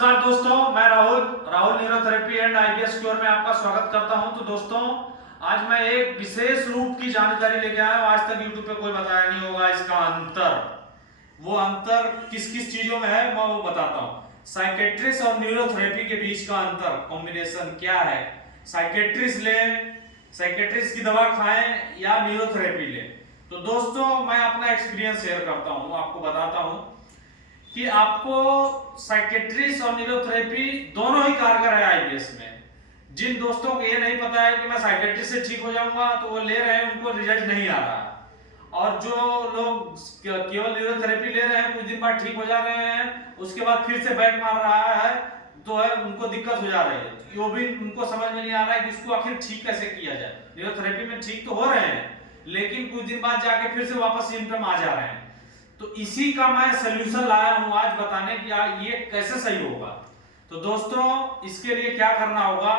नमस्कार दोस्तों, मैं Rahul Rahul neurotherapy and IBS cure में आपका स्वागत करता हूं। तो दोस्तों, आज मैं एक विशेष रूप की जानकारी लेके आया हूं। आज तक यूट्यूब पे कोई बताया नहीं होगा इसका अंतर। वो अंतर किस किस चीजों में है मैं वो बताता हूं। साइकेट्रिस्ट और न्यूरोथेरेपी के बीच का अंतर, कॉम्बिनेशन क्या है। साइकेट्रिस्ट लें, साइकेट्रिस्ट की दवा खाएं या न्यूरोथेरेपी लें। तो दोस्तों, मैं अपना एक्सपीरियंस शेयर करता हूं, आपको बताता हूं कि आपको साइकेट्रिस्ट और न्यूरोथेरेपी दोनों ही कारगर है आईबीएस में। जिन दोस्तों को ये नहीं पता है कि मैं साइकेट्रिस्ट से ठीक हो जाऊंगा, तो वो ले रहे हैं, उनको रिजल्ट नहीं आ रहा है। और जो लोग केवल न्यूरोथेरेपी ले रहे हैं, कुछ दिन बाद ठीक हो जा रहे हैं, उसके बाद फिर से बैक मार रहा है, तो है उनको दिक्कत हो जा रही है। वो भी उनको समझ में नहीं आ रहा है कि इसको आखिर ठीक कैसे किया जाए। न्यूरोथेरेपी में ठीक तो हो रहे हैं, लेकिन कुछ दिन बाद जाके फिर से वापस सिम्टम आ जा रहे हैं। तो इसी का मैं सोल्यूशन लाया हूं आज बताने कि ये कैसे सही होगा। तो दोस्तों, इसके लिए क्या करना होगा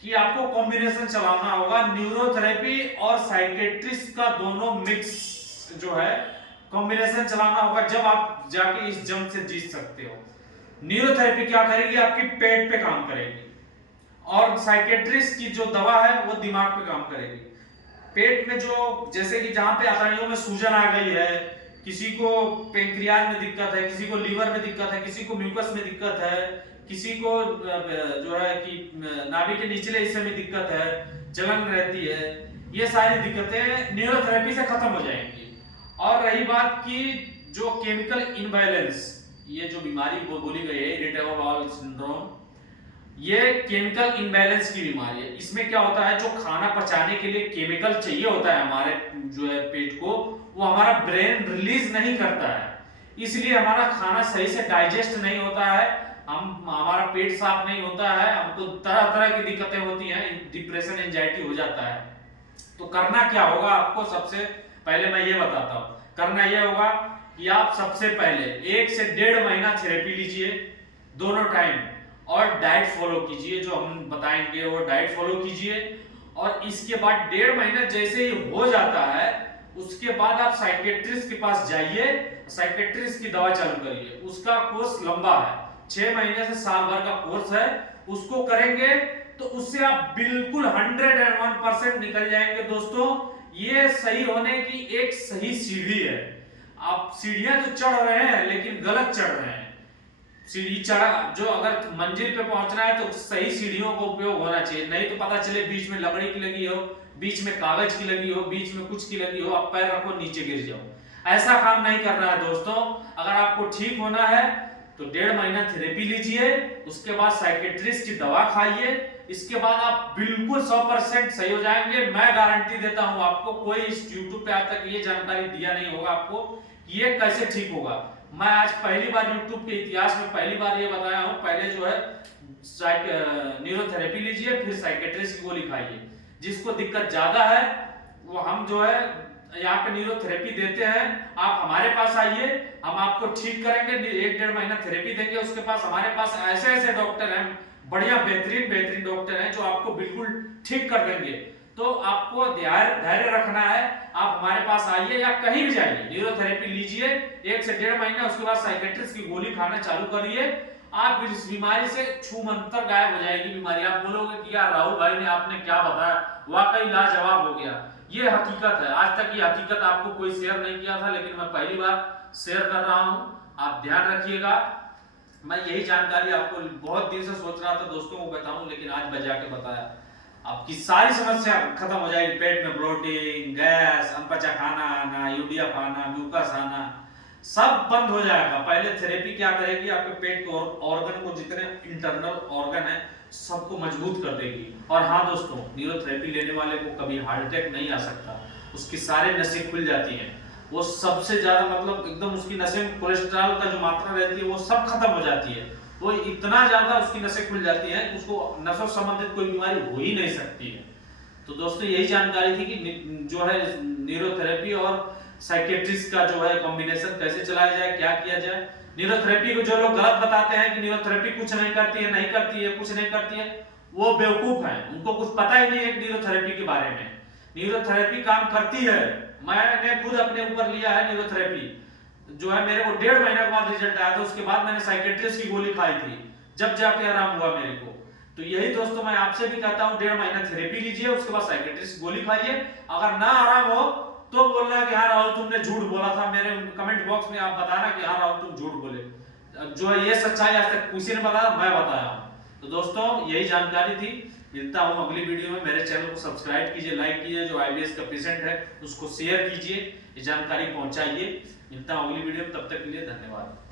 कि आपको कॉम्बिनेशन चलाना होगा। न्यूरोथेरेपी और साइकेट्रिस्ट का दोनों मिक्स जो है कॉम्बिनेशन चलाना होगा, जब आप जाके इस जंग से जीत सकते हो। न्यूरोथेरेपी क्या करेगी, आपकी पेट पे काम करेगी, और साइकेट्रिस्ट की जो दवा है वो दिमाग पे काम करेगी। पेट में जो, जैसे कि जहां पे आंतड़ियों में सूजन आ गई है, किसी को पेंक्रियाज में दिक्कत है, किसी को लीवर में दिक्कत है, किसी को म्यूकस में दिक्कत है, किसी को जो है कि नाभि के निचले हिस्से में दिक्कत है, जलन रहती है, ये सारी दिक्कतें न्यूरोथेरेपी से खत्म हो जाएंगी। और रही बात की जो केमिकल इनबैलेंस, ये जो बीमारी बोली गई है इरिटेबल बाउल सिंड्रोम, ये केमिकल इनबैलेंस की बीमारी है। इसमें क्या होता है, जो खाना पचाने के लिए केमिकल चाहिए होता है हमारे जो है पेट को, वो हमारा ब्रेन रिलीज नहीं करता है। इसलिए हमारा खाना सही से डाइजेस्ट नहीं होता है, हमारा पेट साफ नहीं होता है, हमको तरह तरह की दिक्कतें होती हैं, डिप्रेशन एंजाइटी हो जाता है। तो करना क्या होगा आपको, सबसे पहले मैं ये बताता हूं। करना यह होगा कि आप सबसे पहले 1 से 1.5 महीना थेरेपी लीजिए दोनों टाइम, और डाइट फॉलो कीजिए, जो हम बताएंगे वो डाइट फॉलो कीजिए। और इसके बाद 1.5 महीना जैसे ही हो जाता है, उसके बाद आप साइकेट्रिस्ट के पास जाइए, साइकेट्रिस्ट की दवा चालू करिए। उसका कोर्स लंबा है, 6 महीने से साल भर का कोर्स है। उसको करेंगे तो उससे आप बिल्कुल 101% निकल जाएंगे। दोस्तों, ये सही होने की एक सही सीढ़ी है। आप सीढ़ियां तो चढ़ रहे हैं, लेकिन गलत चढ़ रहे हैं। सीढ़ी चढ़ा, जो अगर मंजिल पे पहुंचना है तो सही सीढ़ियों का उपयोग होना चाहिए, नहीं तो पता चले बीच में लकड़ी की लगी हो, बीच में कागज की लगी हो, बीच में कुछ की लगी हो, आप पैर रखो नीचे गिर जाओ। ऐसा काम नहीं करना है दोस्तों। अगर आपको ठीक होना है तो 1.5 महीना थेरेपी लीजिए, उसके बाद साइकेट्रिस्ट की दवा खाइए। इसके बाद आप बिल्कुल 100% सही हो जाएंगे। मैं गारंटी देता हूं आपको, कोई इस यूट्यूब पे आज तक ये जानकारी दिया नहीं होगा आपको कि ये कैसे ठीक होगा। मैं आज पहली बार यूट्यूब के इतिहास में पहली बार ये बताया हूं। पहले जो है न्यूरोथेरेपी लीजिए, फिर साइकेट्रिस्ट की गोली खाइए। जिसको दिक्कत ज्यादा है वो हम जो है यहाँ पे न्यूरोथेरेपी देते हैं, आप हमारे पास आइए, हम आपको ठीक करेंगे। 1-1.5 महीना थेरेपी देंगे। उसके पास, हमारे पास ऐसे ऐसे डॉक्टर हैं, बढ़िया बेहतरीन डॉक्टर हैं, जो आपको बिल्कुल ठीक कर देंगे। तो आपको धैर्य रखना है। आप हमारे पास आइए या कहीं भी जाइए, न्यूरोथेरेपी लीजिए 1 से 1.5 महीना, उसके बाद साइकेट्रिस्ट की गोली खाना चालू करिए। आप इस बीमारी से छूमंतर गायब हो जाएगी बीमारी। आप बोलोगे कि यार राहुल भाई ने आपने क्या बताया, वाकई लाजवाब हो गया। ये हकीकत है, आज तक ये हकीकत आपको कोई शेयर नहीं किया था, लेकिन मैं पहली बार शेयर कर रहा हूं। आप ध्यान रखिएगा। मैं यही जानकारी आपको बहुत दिन से सोच रहा था दोस्तों को बताऊं, लेकिन आज मैं जाके बताया। आपकी सारी समस्या खत्म हो जाएगी। पेट में ब्लोटिंग, गैस, अनपचा खाना आना, यूरिया आना, म्यूकस आना, सब बंद हो जाएगा। पहले थेरेपी क्या करेगी, आपके पेट के ऑर्गन को, जितने इंटरनल ऑर्गन है सबको मजबूत कर देगी। और हाँ दोस्तों, न्यूरोथेरेपी लेने वाले को कभी हार्ट अटैक नहीं आ सकता। उसकी सारी नसें खुल जाती हैं। वो सबसे ज्यादा, मतलब एकदम उसकी नसें में कोलेस्ट्रॉल का जो मात्रा रहती है वो सब खत्म हो जाती है। वो इतना ज्यादा उसकी नसें खुल जाती हैं कि उसको नसों संबंधित कोई बीमारी हो ही नहीं सकती है। तो दोस्तों, यही जानकारी थी कि जो है न्यूरोथेरेपी और साइकेट्रिस्ट का जो है कॉम्बिनेशन कैसे चलाया जाए, क्या किया जाए। न्यूरोथेरेपी को जो लोग गलत बताते हैं कि न्यूरोथेरेपी कुछ नहीं करती है, नहीं करती है, कुछ नहीं करती है, वो बेवकूफ हैं। उनको कुछ पता ही नहीं है न्यूरोथेरेपी के बारे में। न्यूरोथेरेपी काम करती है। मैंने खुद अपने ऊपर लिया है न्यूरोथेरेपी। जो है मेरे को 1.5 महीने के बाद रिजल्ट आया था, उसके बाद मैंने साइकेट्रिस्ट की गोली खाई थी, जब जाके आराम हुआ मेरे को। तो यही दोस्तों मैं आपसे भी कहता हूँ 1.5 महीना थेरेपी लीजिए, उसके बाद साइकेट्रिस्ट गोली खाइए। अगर ना आराम हो तो बोलना कि हाँ राहुल तुमने झूठ बोला था, मेरे कमेंट बॉक्स में आप बताना कि हाँ राहुल तुम झूठ बोले। जो है ये सच्चाई आज तक किसी ने बताया, मैं बताया हूँ। तो दोस्तों यही जानकारी थी, मिलता हूँ अगली वीडियो में। मेरे चैनल को सब्सक्राइब कीजिए, लाइक कीजिए, जो IBS का पेशेंट है उसको शेयर कीजिए, ये जानकारी पहुंचाइए। मिलता हूँ अगली वीडियो में, तब तक के लिए धन्यवाद।